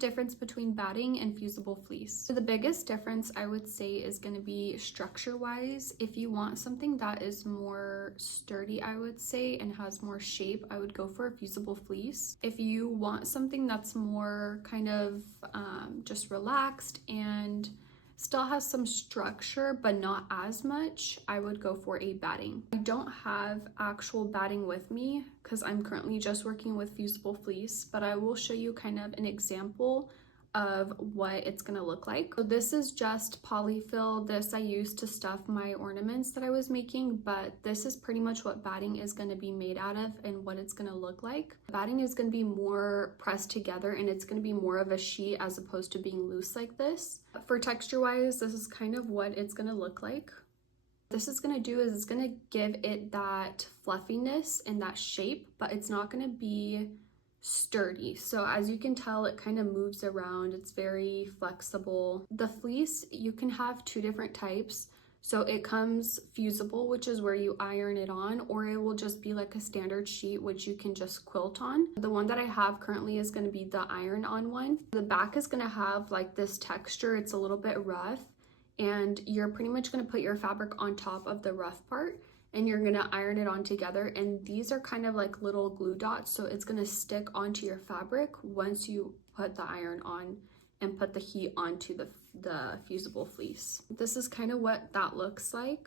Difference between batting and fusible fleece. So the biggest difference I would say is going to be structure wise. If you want something that is more sturdy, I would say, and has more shape, I would go for a fusible fleece. If you want something that's more kind of just relaxed and still has some structure but not as much, I would go for a batting. I don't have actual batting with me because I'm currently just working with fusible fleece, but I will show you kind of an example of what it's gonna look like. So this is just polyfill. This I used to stuff my ornaments that I was making, but this is pretty much what batting is gonna be made out of and what it's gonna look like. Batting is gonna be more pressed together and it's gonna be more of a sheet as opposed to being loose like this. For texture wise, this is kind of what it's gonna look like. What this is gonna do is it's gonna give it that fluffiness and that shape, but it's not gonna be sturdy. So as you can tell, it kind of moves around. It's very flexible. The fleece, you can have two different types. So it comes fusible, which is where you iron it on, or it will just be like a standard sheet, which you can just quilt on. The one that I have currently is going to be the iron on one. The back is going to have like this texture. It's a little bit rough, and you're pretty much going to put your fabric on top of the rough part, and you're gonna iron it on together. And these are kind of like little glue dots, so it's gonna stick onto your fabric once you put the iron on and put the heat onto the fusible fleece. This is kind of what that looks like.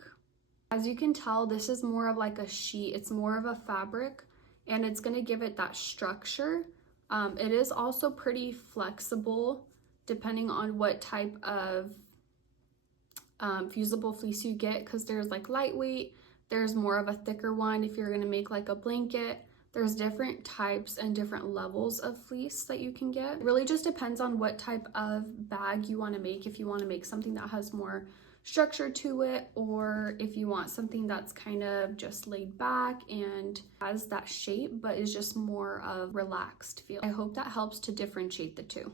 As you can tell, this is more of like a sheet. It's more of a fabric, and it's gonna give it that structure. It is also pretty flexible depending on what type of fusible fleece you get, because there's like lightweight, there's more of a thicker one if you're going to make like a blanket. There's different types and different levels of fleece that you can get. It really just depends on what type of bag you want to make. If you want to make something that has more structure to it, or if you want something that's kind of just laid back and has that shape but is just more of relaxed feel. I hope that helps to differentiate the two.